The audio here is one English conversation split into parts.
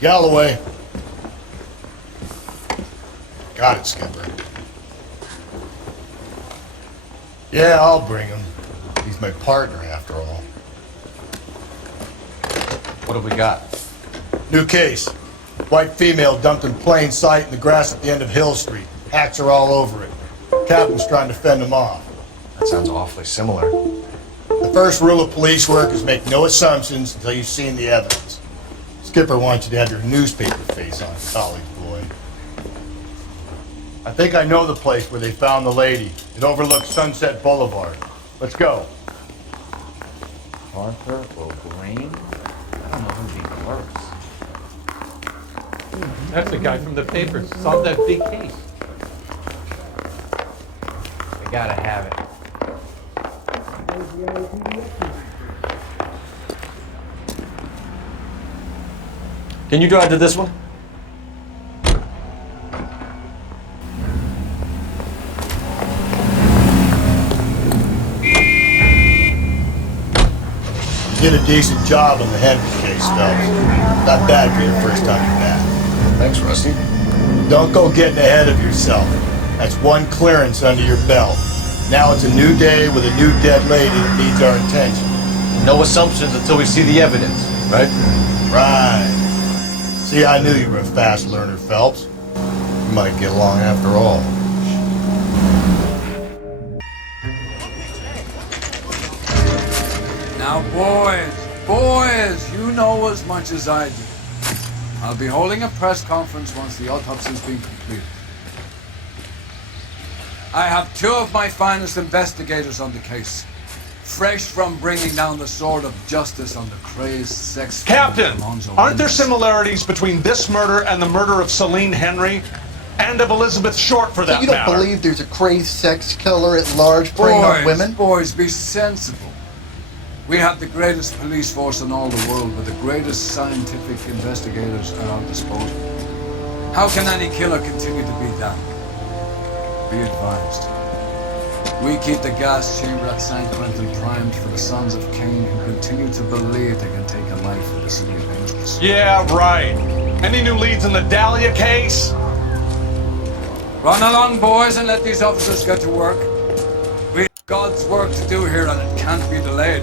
Galloway. Got it, Skipper. Yeah, I'll bring him. He's my partner, after all. What have we got? New case. White female dumped in plain sight in the grass at the end of Hill Street. Hacks are all over it. Captain's trying to fend them off. That sounds awfully similar. The first rule of police work is make no assumptions until you've seen the evidence. Skipper wants you to have your newspaper face on, college boy. I think I know the place where they found the lady. It overlooks Sunset Boulevard. Let's go. Arthur O'Brien? I don't know who he works. That's the guy from the papers. Solved that big case. We gotta have it. Can you drive to this one? You did a decent job on the Henry case, Phelps. Not bad for your first time in that. Thanks, Rusty. Don't go getting ahead of yourself. That's one clearance under your belt. Now it's a new day with a new dead lady that needs our attention. No assumptions until we see the evidence, right? Right. See, I knew you were a fast learner, Phelps. You might get along after all. Now, boys, you know as much as I do. I'll be holding a press conference once the autopsy's been completed. I have two of my finest investigators on the case, fresh from bringing down the sword of justice on the crazed sex... Captain, Alonzo aren't there Williams. similarities between this murder and the murder of Celine Henry? And of Elizabeth Short, for that So you don't matter? believe there's a crazed sex killer at large preying on women? Boys, be sensible. We have the greatest police force in all the world with the greatest scientific investigators at our disposal. How can any killer continue to be that? Be advised. We keep the gas chamber at San Quentin primed for the sons of Cain who continue to believe they can take a life in the city of angels. Yeah, right. Any new leads in the Dahlia case? Run along, boys, and let these officers get to work. We have God's work to do here, and it can't be delayed.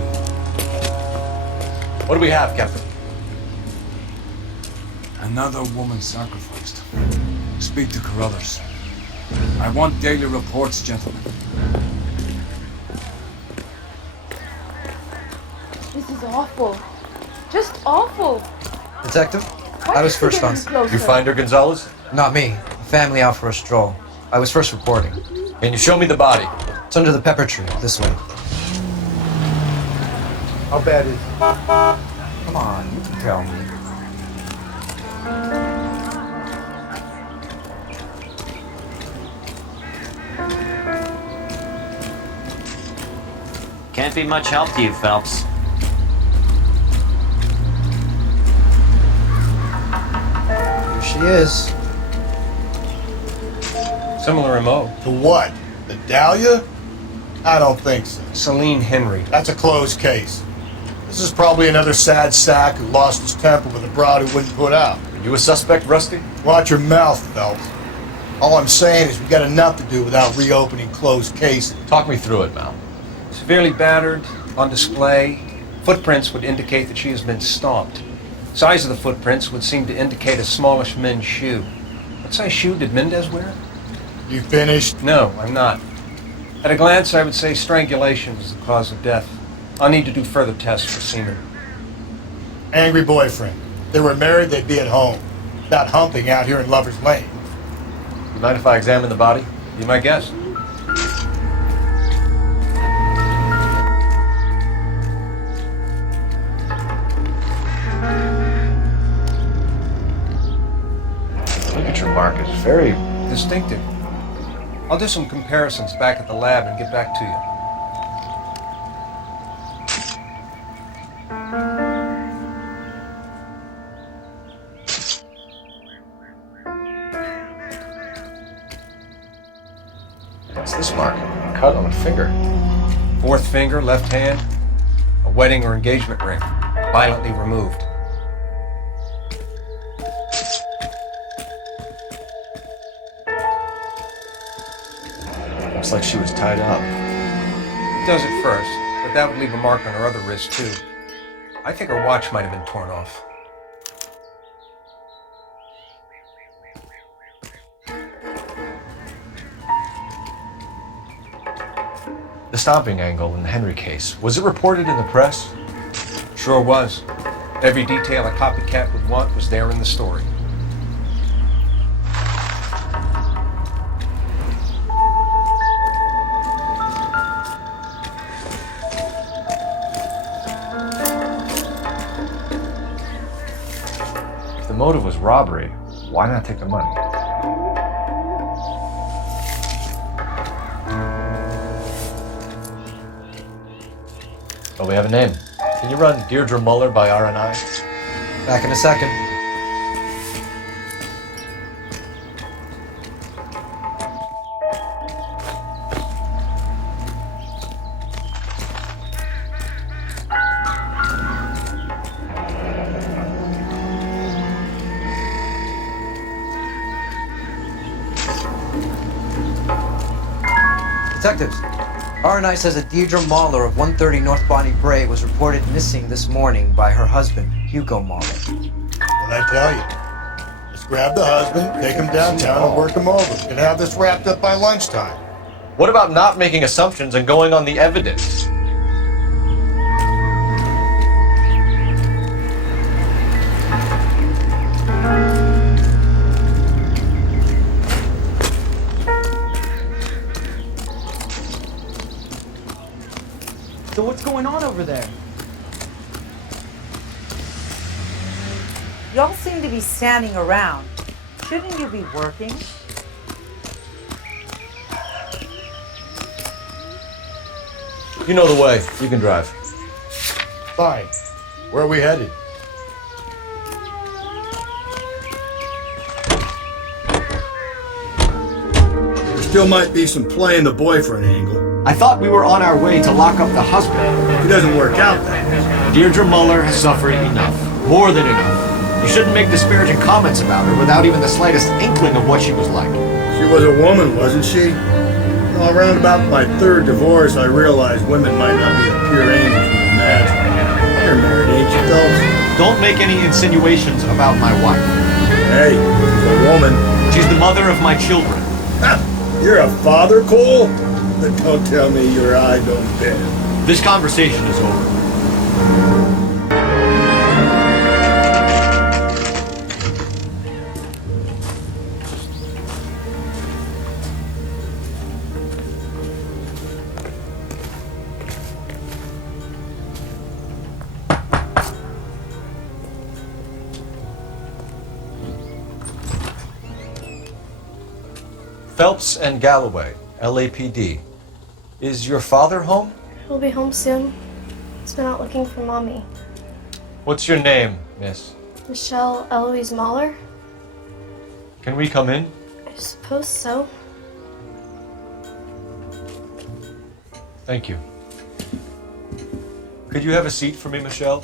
What do we have, Captain? Another woman sacrificed. Speak to Carruthers. I want daily reports, gentlemen. This is awful. Just awful. Detective, Why I was did you first get on. any closer? You find her, Gonzalez? Not me. Family out for a stroll. I was first reporting. Can you show me the body? It's under the pepper tree, this way. How bad is it? Come on, you can tell me. Can't be much help to you, Phelps. Here she is. Similar MO. To what? The Dahlia? I don't think so. Celine Henry. That's a closed case. This is probably another sad sack who lost his temper with a broad who wouldn't put out. Are you a suspect, Rusty? Watch your mouth, Phelps. All I'm saying is we got enough to do without reopening closed cases. Talk me through it, Mal. Severely battered, on display. Footprints would indicate that she has been stomped. Size of the footprints would seem to indicate a smallish men's shoe. What size shoe did Mendez wear? You finished? No, I'm not. At a glance, I would say strangulation was the cause of death. I'll need to do further tests for semen. Angry boyfriend. If they were married, they'd be at home. Not humping out here in Lover's Lane. You mind if I examine the body? Be my guest. Signature mark is very Distinctive. I'll do some comparisons back at the lab and get back to you. What's this mark? Cut on a finger. Fourth finger, left hand, a wedding or engagement ring, violently removed. Looks like she was tied up. It does at first, but that would leave a mark on her other wrist, too. I think her watch might have been torn off. The stomping angle in the Henry case, was it reported in the press? Sure was. Every detail a copycat would want was there in the story. If the motive was robbery, why not take the money? Oh, we have a name. Can you run Deirdre Muller by RNI? Back in a second. Detectives, RNI says that Deirdre Mahler of 130 North Bonnie Bray was reported missing this morning by her husband, Hugo Mahler. What'd I tell you? Let's grab the husband, take him downtown, and work him over. We can have this wrapped up by lunchtime. What about not making assumptions and going on the evidence? So what's going on over there? Y'all seem to be standing around. Shouldn't you be working? You know the way. You can drive. Fine. Where are we headed? There still might be some play in the boyfriend angle. I thought we were on our way to lock up the husband. He doesn't work out that way. Deirdre Muller has suffered enough. More than enough. You shouldn't make disparaging comments about her without even the slightest inkling of what she was like. She was a woman, wasn't she? Well, around about my third divorce, I realized women might not be as pure angels as we imagine. You're married, ain't you, Phelps? Don't make any insinuations about my wife. Hey, she's a woman. She's the mother of my children. Ha! You're a father, Cole? But don't tell me your eye don't bend. This conversation is over. Phelps and Galloway, LAPD. Is your father home? He'll be home soon. He's been out looking for Mommy. What's your name, miss? Michelle Eloise Mahler? Can we come in? I suppose so. Thank you. Could you have a seat for me, Michelle?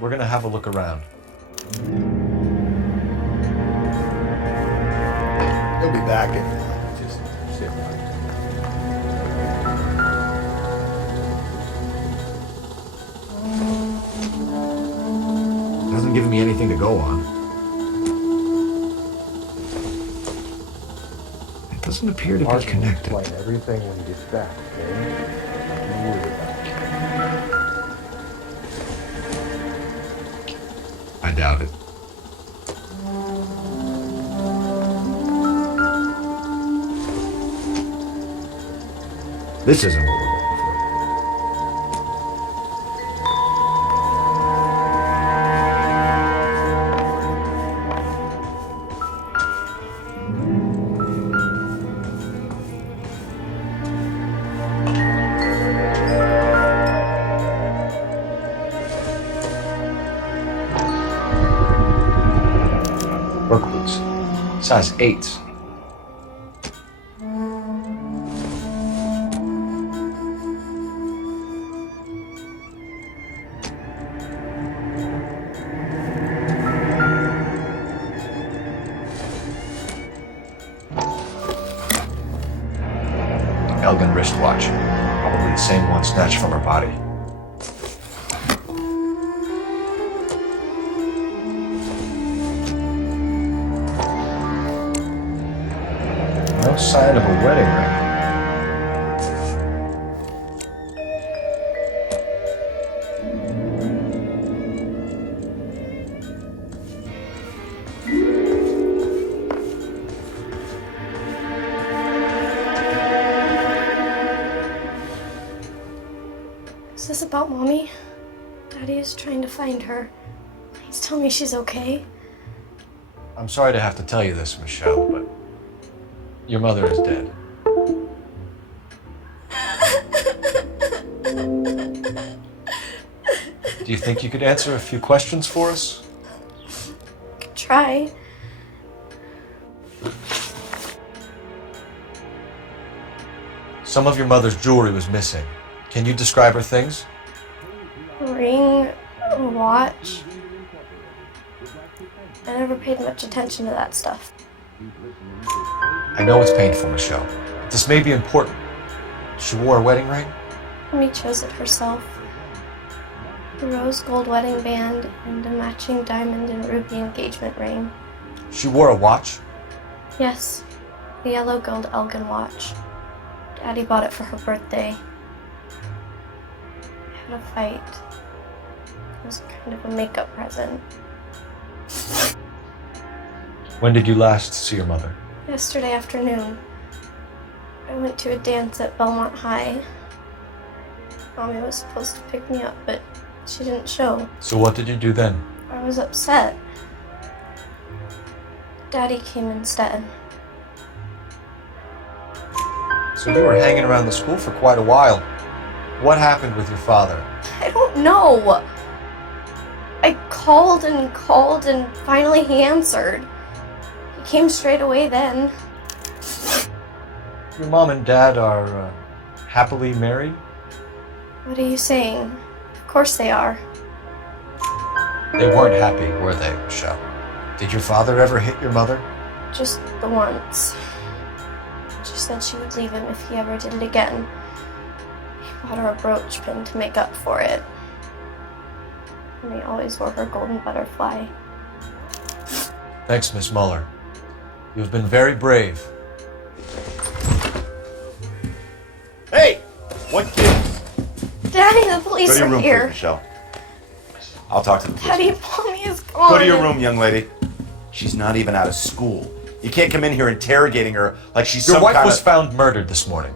We're gonna have a look around. He'll be back in a minute. Just sit right. Hasn't given me anything to go on. It doesn't appear to be connected. Explain everything when he gets back, okay? Don't worry about it. I doubt it. This isn't what we're looking for. Work boots. Size 8s. Elgin wristwatch. Probably the same one snatched from her body. No sign of a wedding ring. Is this about Mommy? Daddy is trying to find her. Please tell me she's okay. I'm sorry to have to tell you this, Michelle, but your mother is dead. Do you think you could answer a few questions for us? Try. Some of your mother's jewelry was missing. Can you describe her things? A ring, a watch. I never paid much attention to that stuff. I know it's painful, Michelle. But this may be important. She wore a wedding ring? Mommy chose it herself. A rose gold wedding band and a matching diamond and ruby engagement ring. She wore a watch? Yes, a yellow gold Elgin watch. Daddy bought it for her birthday. I had a fight. It was kind of a makeup present. When did you last see your mother? Yesterday afternoon. I went to a dance at Belmont High. Mommy was supposed to pick me up, but she didn't show. So what did you do then? I was upset. Daddy came instead. So you were hanging around the school for quite a while. What happened with your father? I don't know. I called and finally he answered. He came straight away then. Your mom and dad are happily married? What are you saying? Of course they are. They weren't happy, were they, Michelle? Did your father ever hit your mother? Just the once. She said she would leave him if he ever did it again. He bought her a brooch pin to make up for it. And he always wore her golden butterfly. Thanks, Miss Muller. You've been very brave. Hey! What gives? Daddy, the police Go to your are room, here. please, Michelle. I'll talk to the police. Daddy, Mommy is gone. Go to your room, young lady. She's not even out of school. You can't come in here interrogating her like she's Your some wife kind was of... found murdered this morning.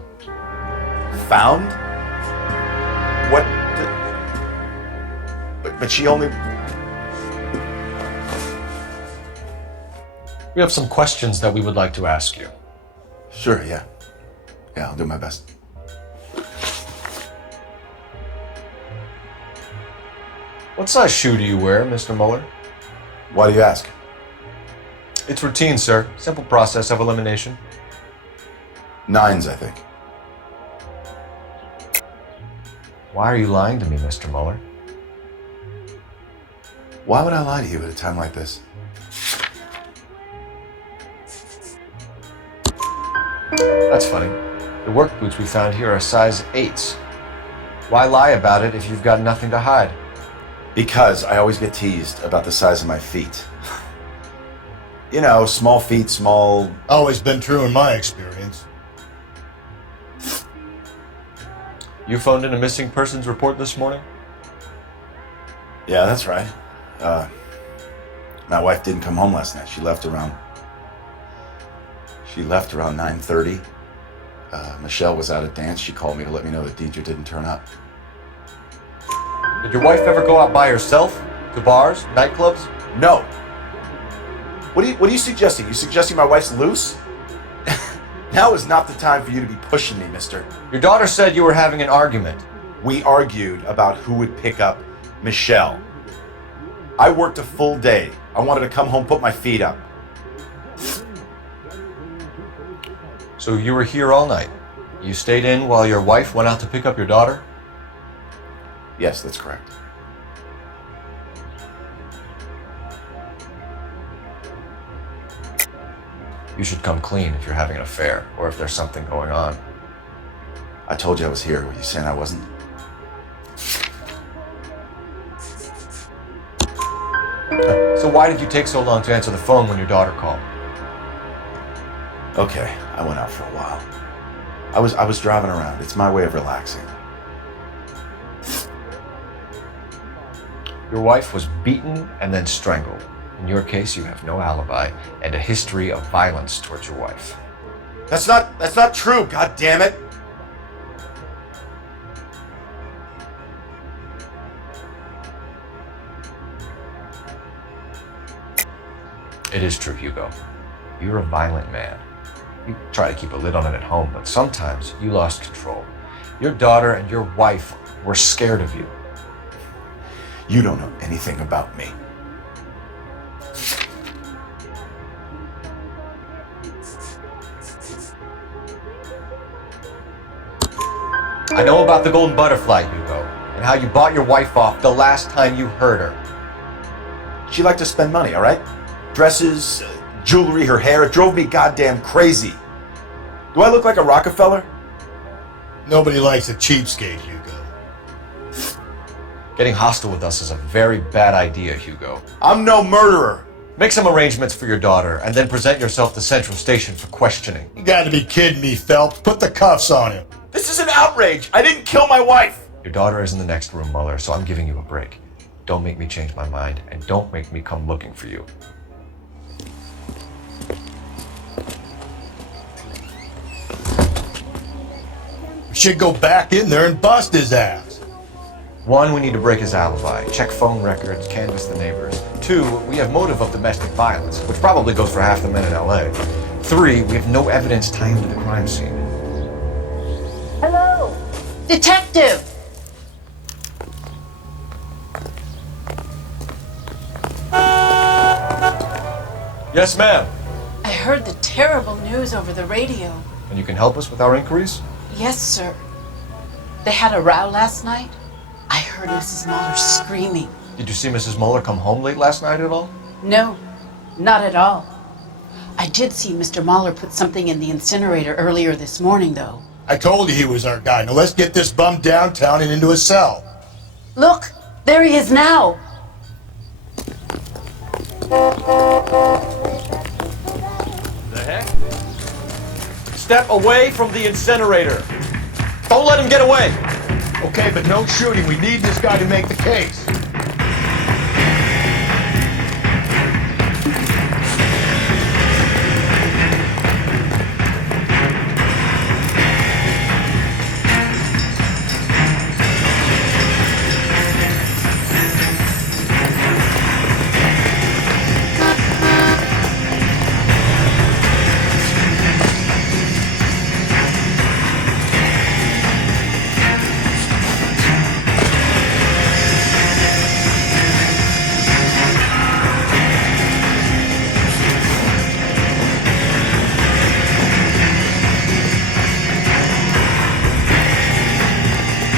Found? What? But she only... We have some questions that we would like to ask you. Sure, yeah. Yeah, I'll do my best. What size shoe do you wear, Mr. Muller? Why do you ask? It's routine, sir. Simple process of elimination. 9s, I think. Why are you lying to me, Mr. Muller? Why would I lie to you at a time like this? That's funny. The work boots we found here are size 8s. Why lie about it if you've got nothing to hide? Because I always get teased about the size of my feet. You know, small feet, small... Always been true in my experience. You phoned in a missing persons report this morning? Yeah, that's right. My wife didn't come home last night. She left around 9:30. Michelle was out at dance. She called me to let me know that Deidre didn't turn up. Did your wife ever go out by herself? To bars? Nightclubs? No. What are you suggesting? You suggesting my wife's loose? Now is not the time for you to be pushing me, mister. Your daughter said you were having an argument. We argued about who would pick up Michelle. I worked a full day. I wanted to come home, put my feet up. So you were here all night? You stayed in while your wife went out to pick up your daughter? Yes, that's correct. You should come clean if you're having an affair or if there's something going on. I told you I was here. Were you saying I wasn't? So why did you take so long to answer the phone when your daughter called? Okay, I went out for a while. I was driving around. It's my way of relaxing. Your wife was beaten and then strangled. In your case, you have no alibi and a history of violence towards your wife. That's not true, god damn it! It is true, Hugo. You're a violent man. You try to keep a lid on it at home, but sometimes you lost control. Your daughter and your wife were scared of you. You don't know anything about me. I know about the golden butterfly, Hugo, and how you bought your wife off the last time you heard her. She liked to spend money, all right? Dresses, jewelry, her hair. It drove me goddamn crazy. Do I look like a Rockefeller? Nobody likes a cheapskate, Hugo. Getting hostile with us is a very bad idea, Hugo. I'm no murderer. Make some arrangements for your daughter, and then present yourself to Central Station for questioning. You gotta be kidding me, Phelps. Put the cuffs on him. This is an outrage. I didn't kill my wife. Your daughter is in the next room, Muller, so I'm giving you a break. Don't make me change my mind, and don't make me come looking for you. We should go back in there and bust his ass. 1, we need to break his alibi, check phone records, canvass the neighbors. 2, we have motive of domestic violence, which probably goes for half the men in LA. 3, we have no evidence tying to the crime scene. Hello? Detective! Yes, ma'am. I heard the terrible news over the radio. And you can help us with our inquiries? Yes, sir. They had a row last night. I heard Mrs. Muller screaming. Did you see Mrs. Muller come home late last night at all? No, not at all. I did see Mr. Muller put something in the incinerator earlier this morning, though. I told you he was our guy. Now let's get this bum downtown and into a cell. Look, there he is now. The heck? Step away from the incinerator. Don't let him get away. Okay, but no shooting. We need this guy to make the case.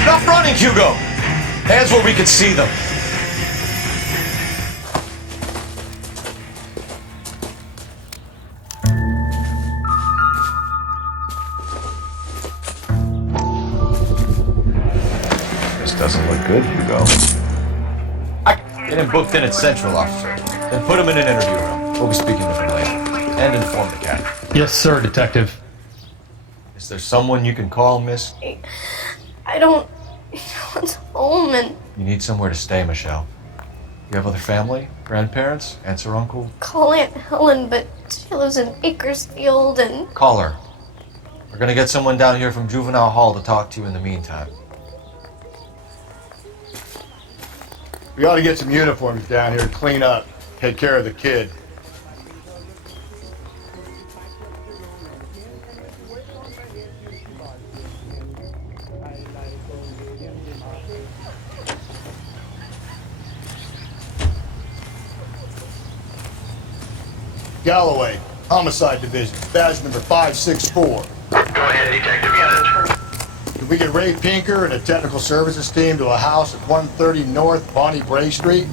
Enough running, Hugo! Hands where we can see them. This doesn't look good, Hugo. Get him booked in at Central, officer. Then put him in an interview room. We'll be speaking with him later. And inform the cat. Yes, sir, Detective. Is there someone you can call, miss? I don't know what's home and You need somewhere to stay, Michelle. You have other family? Grandparents? Aunts or uncle? call Aunt Helen, but she lives in Bakersfield and Call her. We're gonna get someone down here from Juvenile Hall to talk to you in the meantime. We ought to get some uniforms down here to clean up. Take care of the kid. Galloway, Homicide Division, badge number 564. Go ahead, Detective Unit. Can we get Ray Pinker and a technical services team to a house at 130 North Bonnie Bray Street?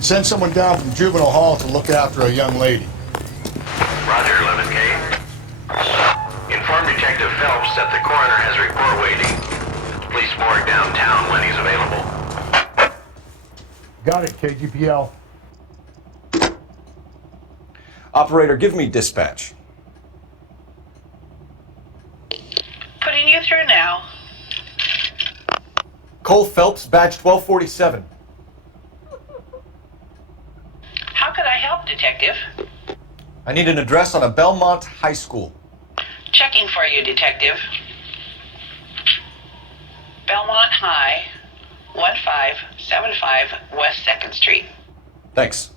Send someone down from Juvenile Hall to look after a young lady. Roger, 11K. Inform Detective Phelps that the coroner has a report Got it, KGPL. Operator, give me dispatch. Putting you through now. Cole Phelps, badge 1247. How could I help, Detective? I need an address on a Belmont High School. Checking for you, Detective. Belmont High, 1575 West 2nd Street. Thanks.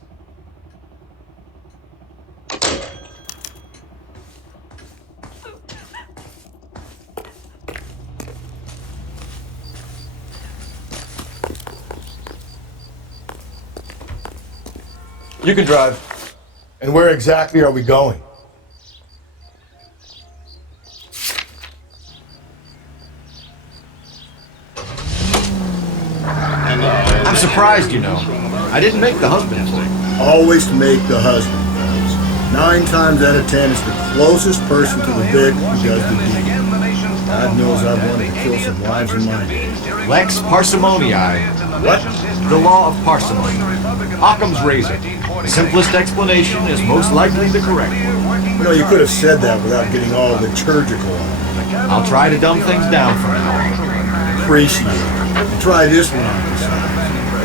You can drive. And where exactly are we going? I'm surprised, you know. I didn't make the husband thing. Always make the husband. 9 times out of 10, it's the closest person to the victim who does the deed. God knows I've wanted to kill some wives in my day. Lex parsimonii. What? The law of parsimony. Occam's razor. The simplest explanation is most likely the correct one. You know, you could have said that without getting all liturgical on it. I'll try to dumb things down from now on. Appreciate it. And try this one on the side.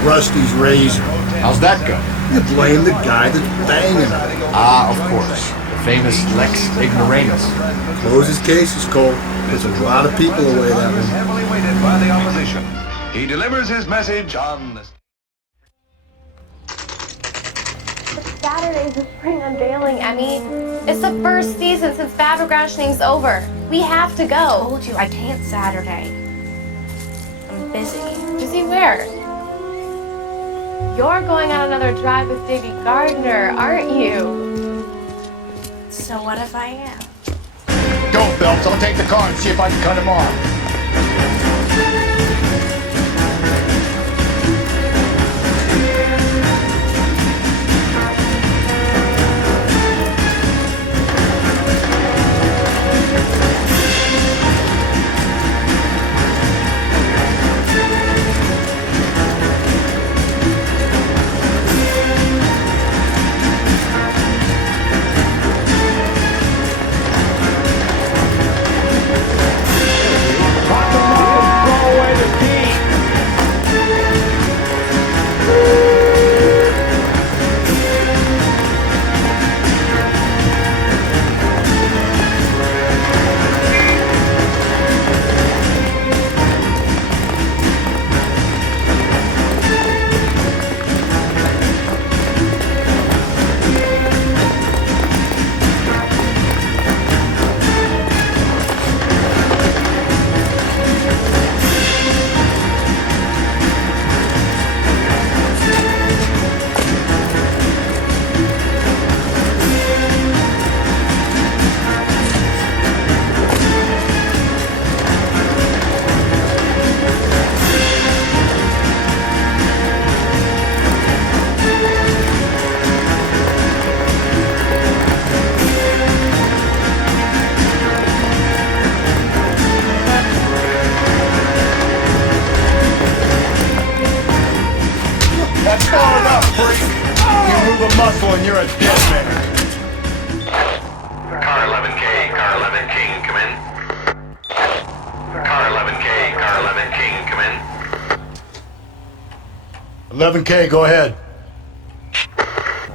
Rusty's razor. How's that go? You blame the guy that's banging her. Ah, of course. The famous Lex ignoramus. Closes cases, Cole. Puts a lot of people away that way. Heavily weighted by the opposition. He delivers his message on the... Saturday's the spring unveiling, Emmy. It's the first season since fabric rationing's over. We have to go. I told you I can't Saturday. I'm busy. Busy where? You're going on another drive with Davy Gardner, aren't you? So what if I am? Go, Phelps. I'll take the car and see if I can cut him off. muscle and you're a dead man. Car 11K, Car 11 King, come in. Car 11K, Car 11 King, come in. 11K, go ahead.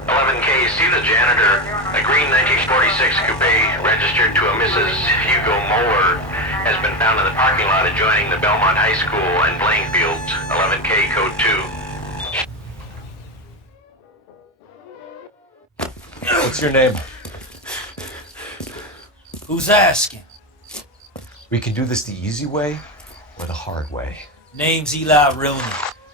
11K, see the janitor. A green 1946 coupe registered to a Mrs. Hugo Moeller has been found in the parking lot adjoining the Belmont High School and playing fields. 11K, code 2. What's your name? Who's asking? We can do this the easy way or the hard way. Name's Eli Rooney.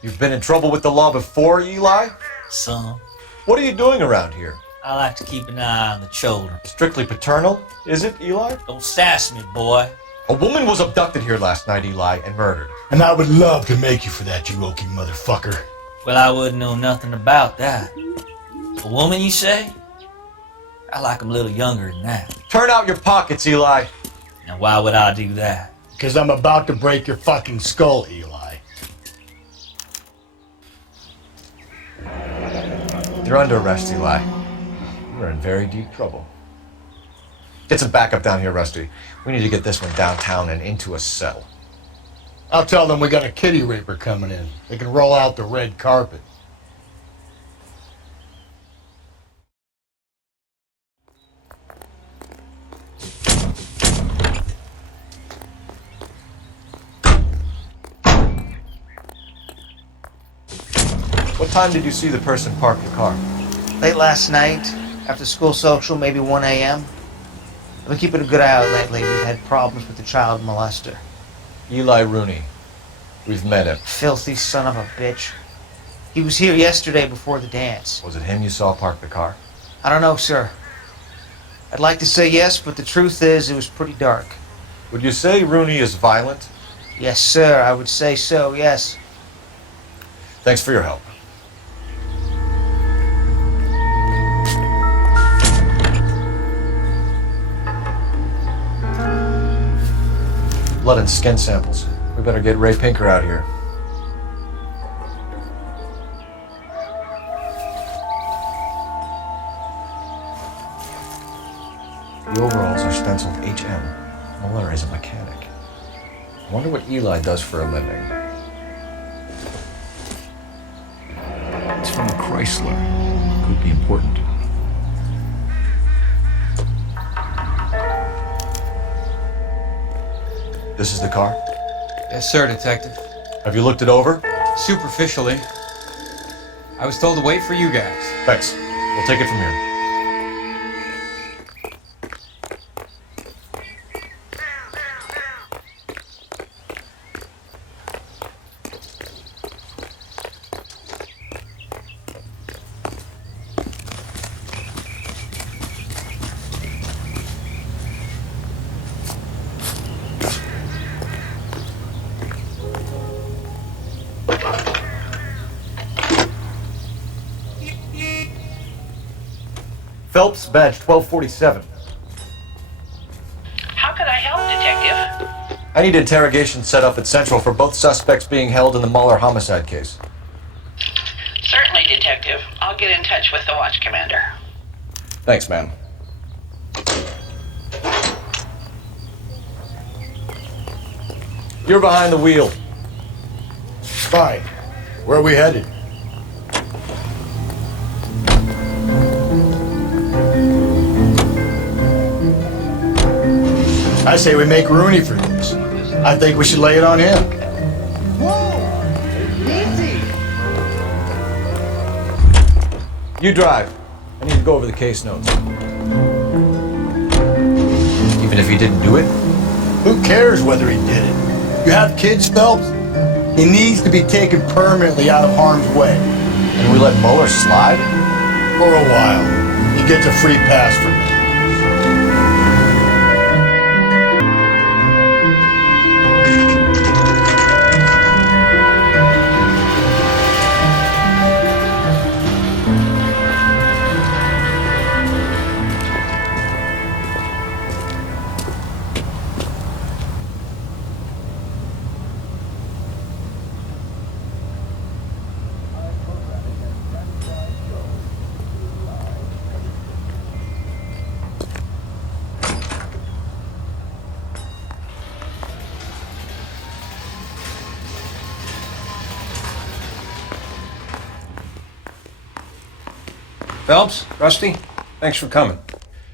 You've been in trouble with the law before, Eli? Some. What are you doing around here? I like to keep an eye on the children. Strictly paternal, is it, Eli? Don't sass me, boy. A woman was abducted here last night, Eli, and murdered. And I would love to make you for that, you oaky motherfucker. Well, I wouldn't know nothing about that. A woman, you say? I like 'em a little younger than that. Turn out your pockets, Eli. Now, why would I do that? Because I'm about to break your fucking skull, Eli. You're under arrest, Eli. You're in very deep trouble. Get some backup down here, Rusty. We need to get this one downtown and into a cell. I'll tell them we got a kitty raper coming in. They can roll out the red carpet. What time did you see the person park the car? Late last night, after school social, maybe 1 a.m. I've been keeping a good eye out lately. We've had problems with the child molester. Eli Rooney. We've met him. Filthy son of a bitch. He was here yesterday before the dance. Was it him you saw park the car? I don't know, sir. I'd like to say yes, but the truth is it was pretty dark. Would you say Rooney is violent? Yes, sir. I would say so, yes. Thanks for your help. Blood and skin samples. We better get Ray Pinker out here. The overalls are stenciled HM. Muller is a mechanic. I wonder what Eli does for a living. It's from a Chrysler. Could be important. This is the car? Yes, sir, Detective. Have you looked it over? Superficially. I was told to wait for you guys. Thanks. We'll take it from here. Phelps, badge 1247. How could I help, Detective? I need interrogation set up at Central for both suspects being held in the Muller homicide case. Certainly, Detective. I'll get in touch with the watch commander. Thanks, ma'am. You're behind the wheel. Fine. Where are we headed? I say we make Rooney for this. I think we should lay it on him. Whoa! Easy! You drive. I need to go over the case notes. Even if he didn't do it? Who cares whether he did it? You have kids, Phelps? He needs to be taken permanently out of harm's way. And we let Muller slide? For a while. He gets a free pass for me. Phelps, Rusty, thanks for coming.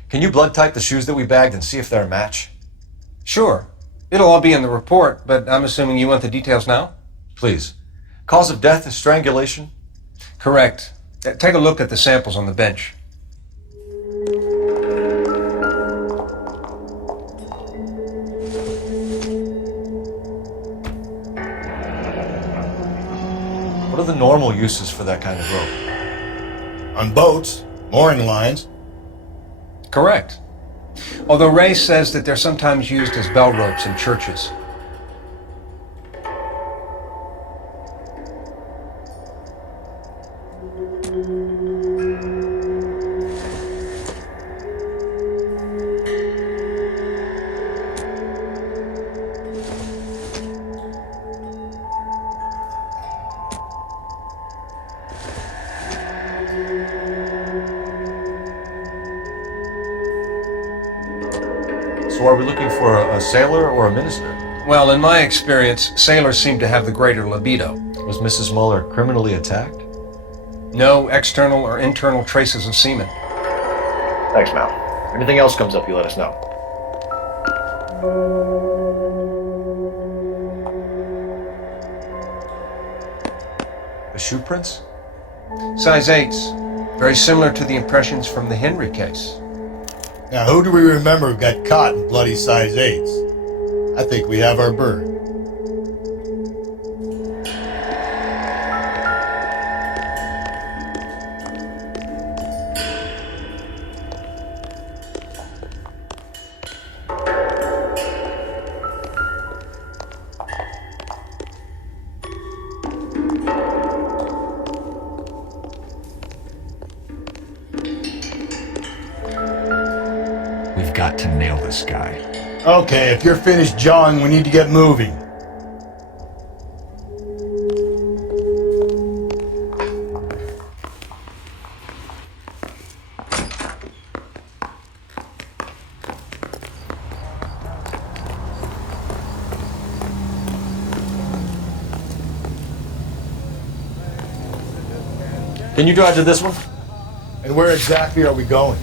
Can you blood type the shoes that we bagged and see if they're a match? Sure. It'll all be in the report, but I'm assuming you want the details now? Please. Cause of death is strangulation? Correct. Take a look at the samples on the bench. What are the normal uses for that kind of rope? On boats, mooring lines. Correct. Although Ray says that they're sometimes used as bell ropes in churches. So are we looking for a sailor or a minister? Well, in my experience, sailors seem to have the greater libido. Was Mrs. Muller criminally attacked? No external or internal traces of semen. Thanks, Mal. Anything else comes up, you let us know. The shoe prints? Size 8s. Very similar to the impressions from the Henry case. Now, who do we remember who got caught in bloody size 8s? I think we have our bird. We've got to nail this guy. Okay, if you're finished jawing, we need to get moving. Can you drive to this one? And where exactly are we going?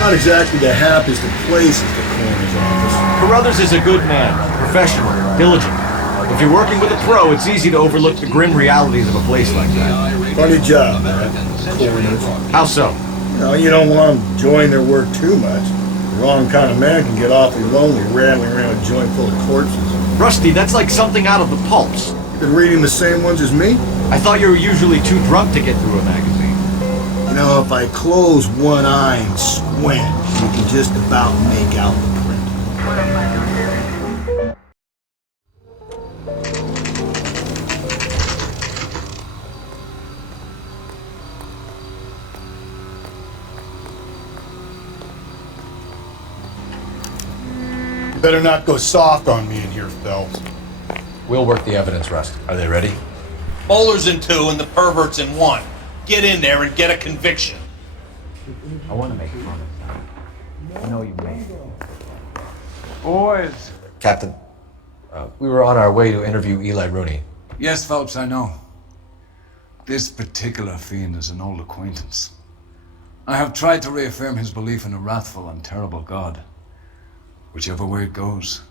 Not exactly the happiest of places, the coroner's office. Carruthers is a good man, professional, diligent. If you're working with a pro, it's easy to overlook the grim realities of a place like that. Funny job, man. Coroners. How so? You don't want them enjoying their work too much. The wrong kind of man can get awfully lonely rattling around a joint full of corpses. Rusty, that's like something out of the pulps. You been reading the same ones as me? I thought you were usually too drunk to get through a magazine. You know, if I close one eye and squint, you can just about make out the print. You better not go soft on me in here, Phelps. We'll work the evidence, Rust. Are they ready? Bowler's in 2 and the pervert's in 1. Get in there and get a conviction. I want to make fun of that. I know you may. Boys. Captain, we were on our way to interview Eli Rooney. Yes, Phelps, I know. This particular fiend is an old acquaintance. I have tried to reaffirm his belief in a wrathful and terrible God. Whichever way it goes,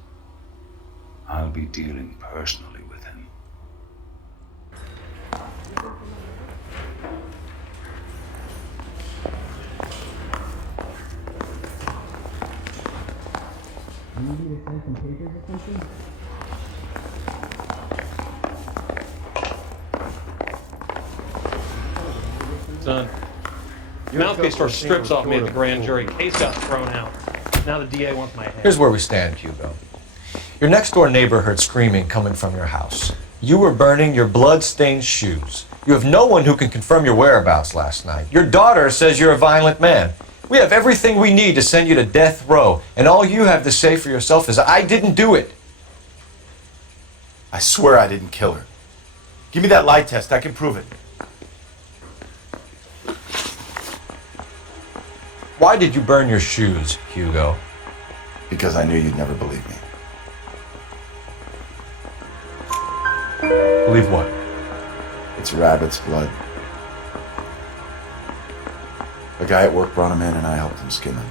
I'll be dealing personally with him. Son, mouthpiece store strips off me at the grand jury. Case got thrown out. Now the DA wants my head. Here's where we stand, Hugo. Your next door neighbor heard screaming coming from your house. You were burning your blood-stained shoes. You have no one who can confirm your whereabouts last night. Your daughter says you're a violent man. We have everything we need to send you to death row, and all you have to say for yourself is, I didn't do it. I swear I didn't kill her. Give me that lie test. I can prove it. Why did you burn your shoes, Hugo? Because I knew you'd never believe me. Believe what? It's rabbit's blood. A guy at work brought him in and I helped him skin him.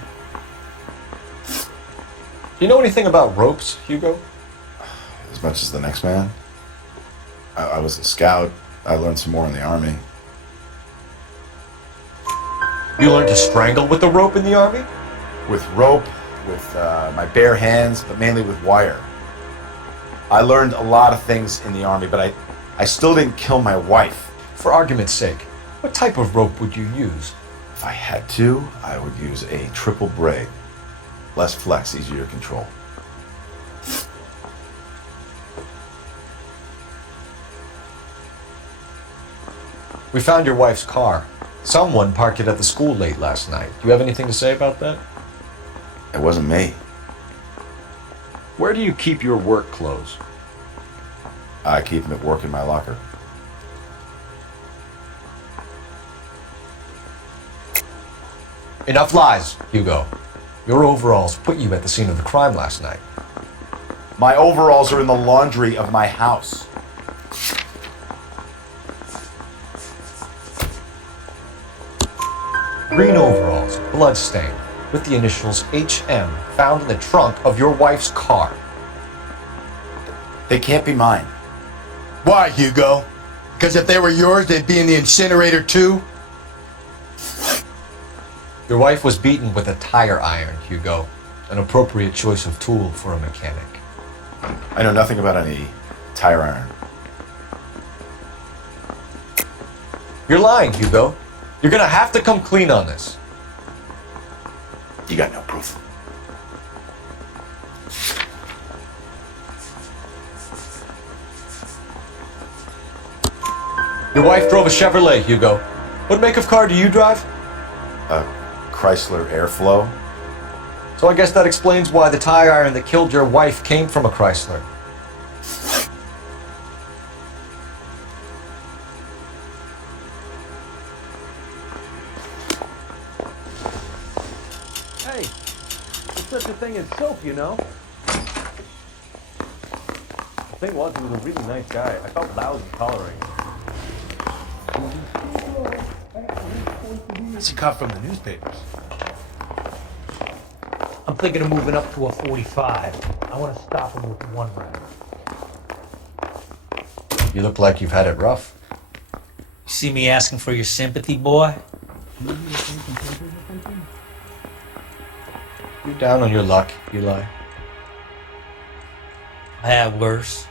Do you know anything about ropes, Hugo? As much as the next man. I was a scout. I learned some more in the army. You learned to strangle with the rope in the army? With rope, with my bare hands, but mainly with wire. I learned a lot of things in the army, but I still didn't kill my wife. For argument's sake, what type of rope would you use? If I had to, I would use a triple braid. Less flex, easier to control. We found your wife's car. Someone parked it at the school late last night. Do you have anything to say about that? It wasn't me. Where do you keep your work clothes? I keep them at work in my locker. Enough lies, Hugo. Your overalls put you at the scene of the crime last night. My overalls are in the laundry of my house. Green overalls, bloodstained, with the initials HM found in the trunk of your wife's car. They can't be mine. Why, Hugo? Because if they were yours, they'd be in the incinerator too? Your wife was beaten with a tire iron, Hugo. An appropriate choice of tool for a mechanic. I know nothing about any tire iron. You're lying, Hugo. You're gonna have to come clean on this. You got no proof. Your wife drove a Chevrolet, Hugo. What make of car do you drive? A Chrysler Airflow. So I guess that explains why the tire iron that killed your wife came from a Chrysler. Hey, there's such a thing as soap, you know? The thing was, he was a really nice guy. I felt lousy tolerating him. That's a cut from the newspapers. I'm thinking of moving up to a 45. I want to stop him with one round. You look like you've had it rough. You see me asking for your sympathy, boy? You down on your luck, Eli? I had worse.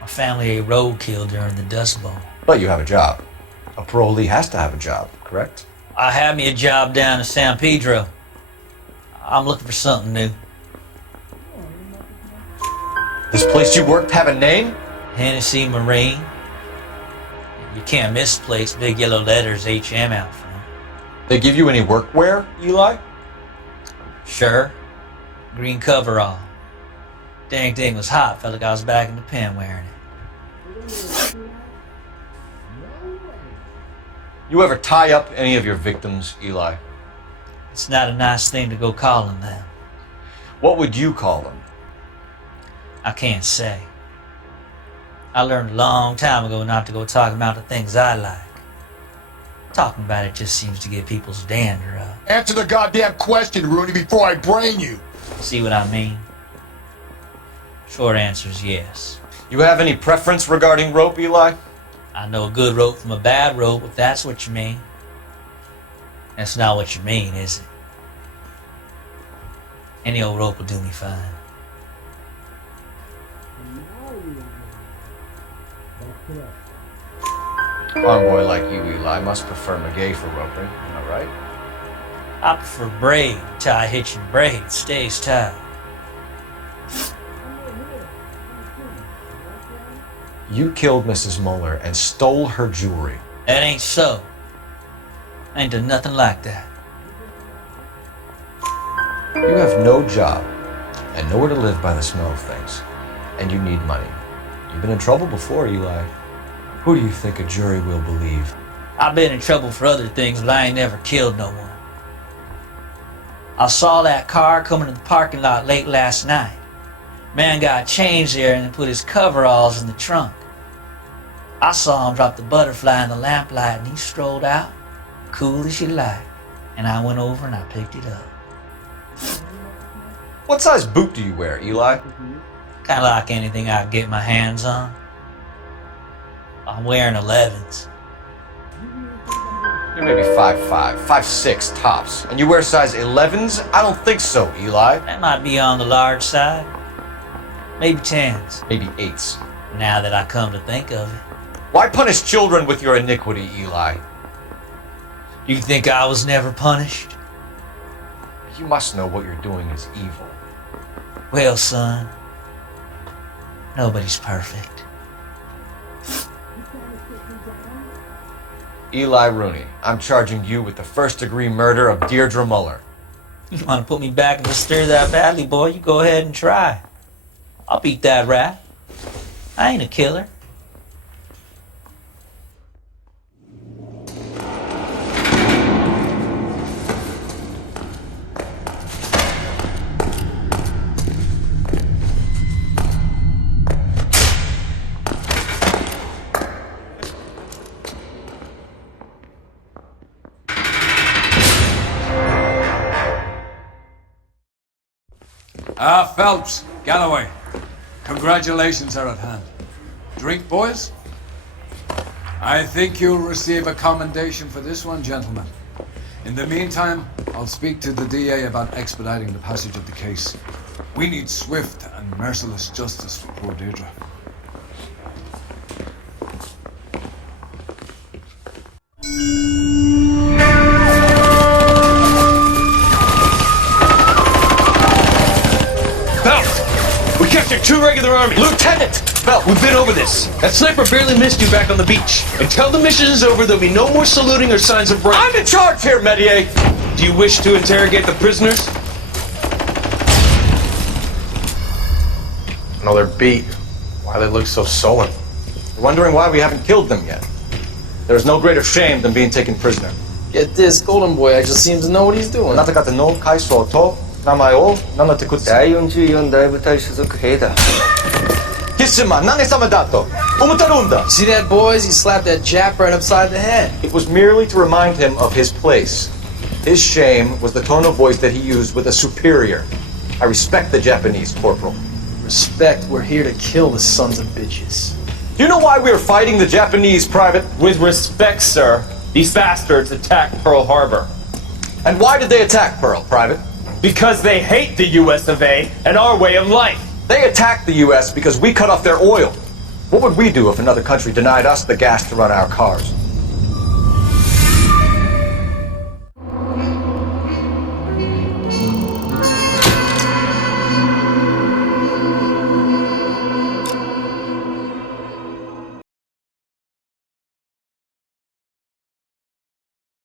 My family ate roadkill during the Dust Bowl. But you have a job. A parolee has to have a job, correct? I had me a job down in San Pedro. I'm looking for something new. This place you worked have a name? Hennessy Marine. You can't miss the place. Big yellow letters HM out front. They give you any workwear, Eli? Sure. Green coverall. Dang thing was hot. Felt like I was back in the pen wearing it. You ever tie up any of your victims, Eli? It's not a nice thing to go calling them. What would you call them? I can't say. I learned a long time ago not to go talking about the things I like. Talking about it just seems to get people's dander up. Answer the goddamn question, Rooney, before I brain you. See what I mean? Short answer is yes. You have any preference regarding rope, Eli? I know a good rope from a bad rope, if that's what you mean. That's not what you mean, is it? Any old rope will do me fine. A farm boy like you, Eli, must prefer McGay for roping, am I right? I prefer braid, tie hitching braid, stays tight. You killed Mrs. Muller and stole her jewelry. That ain't so. I ain't done nothing like that. You have no job and nowhere to live by the smell of things. And you need money. You've been in trouble before, Eli. Who do you think a jury will believe? I've been in trouble for other things, but I ain't never killed no one. I saw that car coming to the parking lot late last night. Man got changed there and then put his coveralls in the trunk. I saw him drop the butterfly in the lamplight and he strolled out, cool as you like. And I went over and I picked it up. What size boot do you wear, Eli? Kinda like anything I can get my hands on. I'm wearing 11s. You're maybe 5'5", 5'6", tops. And you wear size 11s? I don't think so, Eli. That might be on the large side. Maybe 10s. Maybe 8s. Now that I come to think of it. Why punish children with your iniquity, Eli? You think I was never punished? You must know what you're doing is evil. Well, son, nobody's perfect. Eli Rooney, I'm charging you with the first-degree murder of Deirdre Muller. You want to put me back in the stir that badly, boy? You go ahead and try. I'll beat that rat. I ain't a killer. Phelps, Galloway. Congratulations are at hand. Drink, boys? I think you'll receive a commendation for this one, gentlemen. In the meantime, I'll speak to the DA about expediting the passage of the case. We need swift and merciless justice for poor Deirdre. We captured 2 regular armies. Lieutenant! Phelps! We've been over this. That sniper barely missed you back on the beach. Until the mission is over, there'll be no more saluting or signs of break. I'm in charge here, Medier! Do you wish to interrogate the prisoners? No, they're beat. Why they look so sullen? They're wondering why we haven't killed them yet. There's no greater shame than being taken prisoner. Get this, Golden Boy actually seems to know what he's doing. あなた方の階層と名前を名乗ってください。第44大部隊所属兵だ。キスマ何様だと思ってるんだ。 See that, boys? He slapped that Jap right upside the head. It was merely to remind him of his place. His shame was the tone of voice that he used with a superior. I respect the Japanese, Corporal. Respect, we're here to kill the sons of bitches. Do you know why we are fighting the Japanese, Private? With respect, sir, these bastards attacked Pearl Harbor. And why did they attack Pearl, Private? Because they hate the US of A and our way of life. They attacked the US because we cut off their oil. What would we do if another country denied us the gas to run our cars?